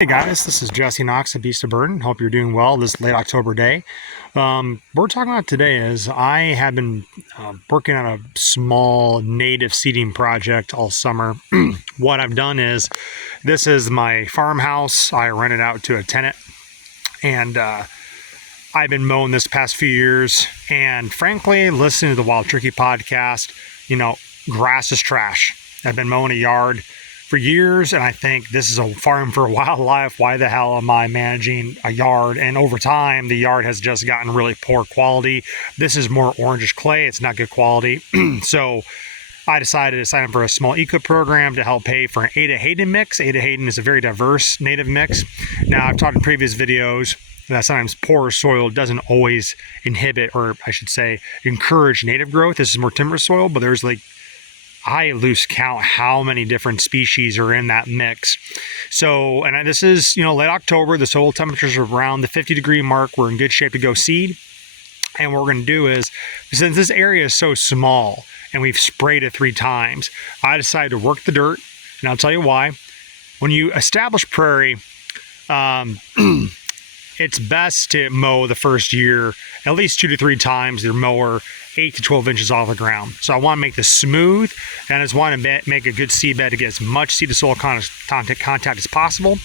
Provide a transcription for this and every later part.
Hey guys, this is Jesse Knox at Beast of Burden. Hope you're doing well this late October day. What we're talking about today is I have been working on a small native seeding project all summer. What I've done is, this is my farmhouse. I rent it out to a tenant, and I've been mowing this past few years. And frankly, listening to the Wild Turkey podcast, grass is trash. I've been mowing a yard for years, and I think this is a farm for wildlife. Why the hell am I managing a yard? And over time, the yard has just gotten really poor quality. This is more orangish clay. It's not good quality. So I decided to sign up for a small eco program to help pay for an Ada Hayden mix. Ada Hayden is a very diverse native mix. Now, I've talked in previous videos that sometimes poor soil doesn't always inhibit, or I should say, encourage native growth. This is more timber soil, but there's I lose count how many different species are in that mix. So, and this is, late October, the soil temperatures are around the 50-degree mark. We're in good shape to go seed. And what we're going to do is, since this area is so small and we've sprayed it 3 times, I decided to work the dirt. And I'll tell you why. When you establish prairie, it's best to mow the first year at least 2 to 3 times your mower 8 to 12 inches off the ground. So I want to make this smooth, and I just want to make a good seed bed to get as much seed to soil contact as possible.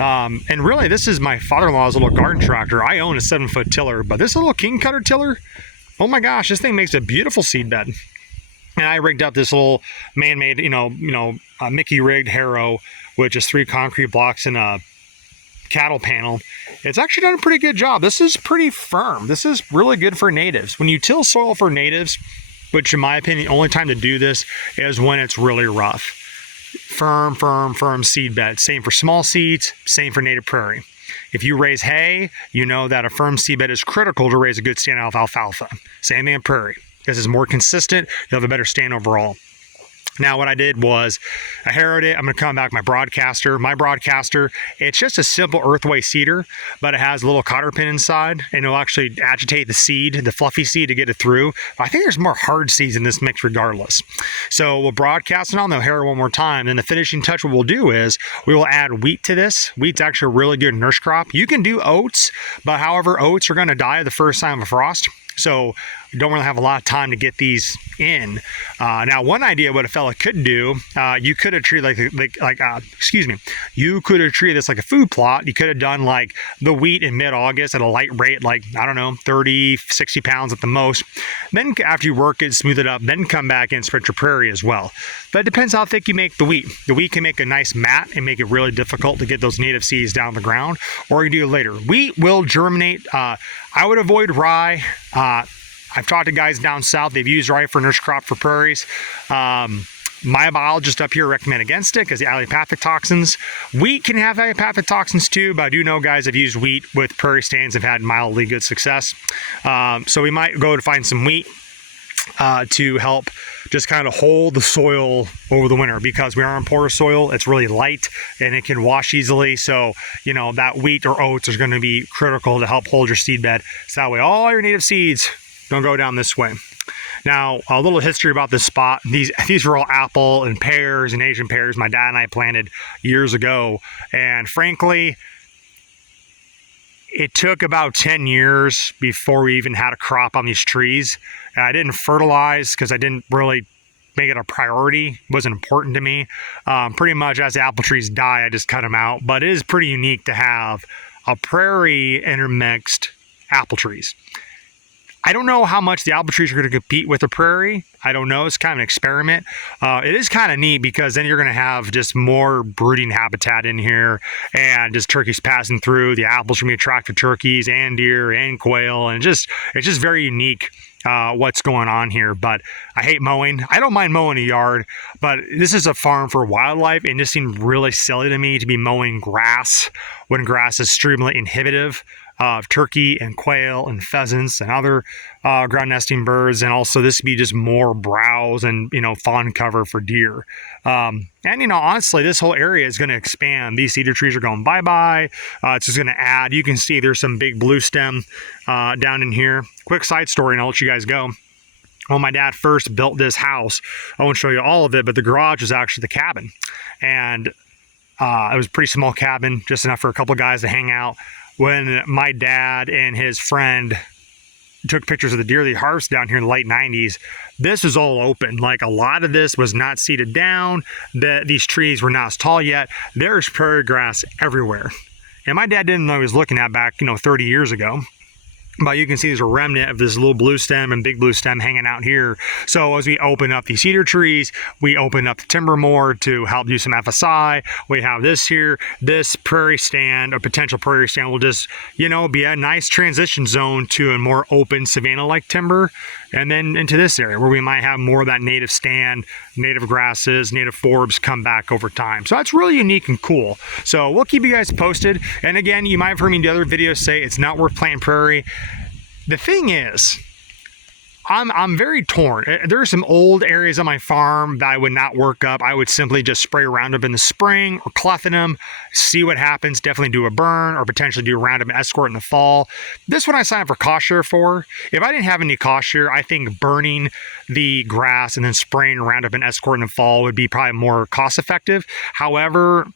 And really, this is my father-in-law's little garden tractor. I own a 7-foot tiller, but this little king cutter tiller, oh my gosh, this thing makes a beautiful seed bed. And I rigged up this little man-made, Mickey rigged harrow, which is 3 concrete blocks and a cattle panel. It's actually done a pretty good job. This is pretty firm. This is really good for natives. When you till soil for natives, which in my opinion, the only time to do this is when it's really rough. Firm seed bed. Same for small seeds, same for native prairie. If you raise hay, you know that a firm seed bed is critical to raise a good stand of alfalfa. Same thing in prairie. Because it's more consistent, you'll have a better stand overall. Now, what I did was I harrowed it. I'm going to come back my broadcaster. My broadcaster, it's just a simple earthway seeder, but it has a little cotter pin inside, and it'll actually agitate the seed, the fluffy seed, to get it through. I think there's more hard seeds in this mix regardless. So we'll broadcast it on, they'll harrow one more time. Then the finishing touch, what we'll do is we will add wheat to this. Wheat's actually a really good nurse crop. You can do oats, but however, oats are going to die the first time of frost. So you don't really have a lot of time to get these in. Now, one idea what a fella could do, you could have treated you could have treated this like a food plot. You could have done like the wheat in mid-August at a light rate, 30, 60 pounds at the most. Then after you work it, smooth it up, then come back and spread your prairie as well. But it depends how thick you make the wheat. The wheat can make a nice mat and make it really difficult to get those native seeds down the ground, or you can do it later. Wheat will germinate. I would avoid rye. I've talked to guys down south. They've used rye for nurse crop for prairies. My biologist up here recommend against it because the allelopathic toxins. Wheat can have allelopathic toxins too, but I do know guys have used wheat with prairie stands have had mildly good success. So we might go to find some wheat to help just kind of hold the soil over the winter, because we are on porous soil. It's really light and it can wash easily. So, that wheat or oats is going to be critical to help hold your seed bed. So that way all your native seeds don't go down this way. Now, a little history about this spot. These were all apple and pears and Asian pears my dad and I planted years ago. And frankly, it took about 10 years before we even had a crop on these trees. I didn't fertilize because I didn't really make it a priority. It wasn't important to me. Pretty much as the apple trees die, I just cut them out. But it is pretty unique to have a prairie intermixed apple trees. I don't know how much the apple trees are going to compete with the prairie. I don't know. It's kind of an experiment. It is kind of neat because then you're going to have just more brooding habitat in here, and just turkeys passing through. The apples are going to be attractive to turkeys and deer and quail, and it's just very unique what's going on here. But I hate mowing. I don't mind mowing a yard, but this is a farm for wildlife, and it just seemed really silly to me to be mowing grass when grass is extremely inhibitive of turkey and quail and pheasants and other ground nesting birds. And also this would be just more browse and fawn cover for deer. And honestly, this whole area is going to expand. These cedar trees are going bye-bye. It's just going to add. You can see there's some big blue stem down in here. Quick side story, and I'll let you guys go. When my dad first built this house, I won't show you all of it, but the garage was actually the cabin. And It was a pretty small cabin, just enough for a couple guys to hang out. When my dad and his friend took pictures of the deer they harvested down here in the late 90s, this was all open. Like, a lot of this was not seeded down. These trees were not as tall yet. There's prairie grass everywhere. And my dad didn't know he was looking at back, 30 years ago. But you can see there's a remnant of this little blue stem and big blue stem hanging out here. So as we open up these cedar trees, we open up the timber more to help do some FSI. We have this here. This prairie stand, or potential prairie stand, will just, be a nice transition zone to a more open savanna-like timber. And then into this area where we might have more of that native stand, native grasses, native forbs come back over time. So that's really unique and cool. So we'll keep you guys posted. And again, you might have heard me in the other videos say it's not worth planting prairie. The thing is, I'm very torn. There are some old areas on my farm that I would not work up. I would simply just spray Roundup in the spring or clefting them, see what happens, definitely do a burn, or potentially do a Roundup and escort in the fall. This one I signed up for cost share for. If I didn't have any cost share, I think burning the grass and then spraying Roundup and escort in the fall would be probably more cost effective. However,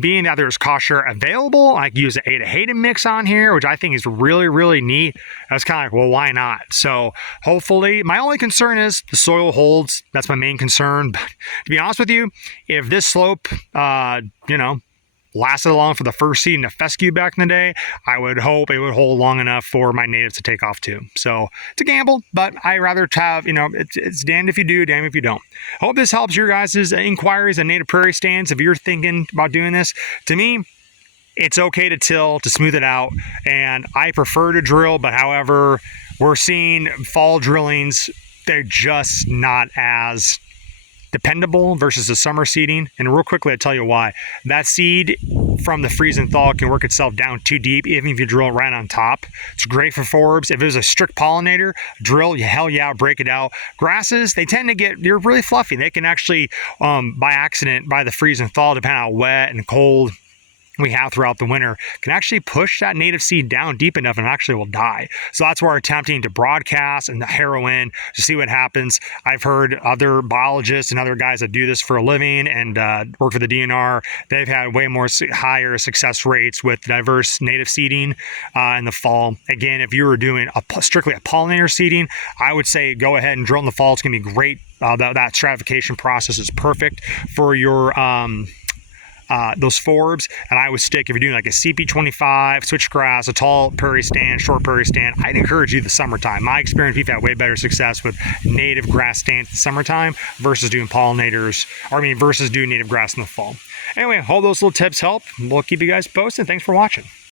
being that there's cost share available, I can use the Ada Hayden mix on here, which I think is really, really neat. I was kind of like, well, why not? So hopefully, my only concern is the soil holds. That's my main concern. But to be honest with you, if this slope, lasted long for the first seed in a fescue back in the day, I would hope it would hold long enough for my natives to take off too. So it's a gamble, but I rather have, it's damned if you do, damned if you don't. Hope this helps your guys' inquiries on native prairie stands. If you're thinking about doing this, to me, it's okay to till, to smooth it out. And I prefer to drill, but however, we're seeing fall drillings, they're just not as dependable versus the summer seeding. And real quickly, I'll tell you why. That seed from the freeze and thaw can work itself down too deep, even if you drill it right on top. It's great for forbs. If it was a strict pollinator, drill, hell yeah, break it out. Grasses, they tend to they're really fluffy. They can actually, by accident, by the freeze and thaw, depending on how wet and cold we have throughout the winter, can actually push that native seed down deep enough and actually will die. So that's why we're attempting to broadcast and harrow in to see what happens. I've heard other biologists and other guys that do this for a living and work for the DNR, they've had way more higher success rates with diverse native seeding in the fall. Again, if you were doing strictly a pollinator seeding, I would say go ahead and drill in the fall. It's going to be great. That stratification process is perfect for your those forbs. And I would stick, if you're doing like a CP25, switchgrass, a tall prairie stand, short prairie stand, I'd encourage you the summertime. My experience, we've had way better success with native grass stands in the summertime versus doing pollinators, versus doing native grass in the fall. Anyway, hope those little tips help. We'll keep you guys posted. Thanks for watching.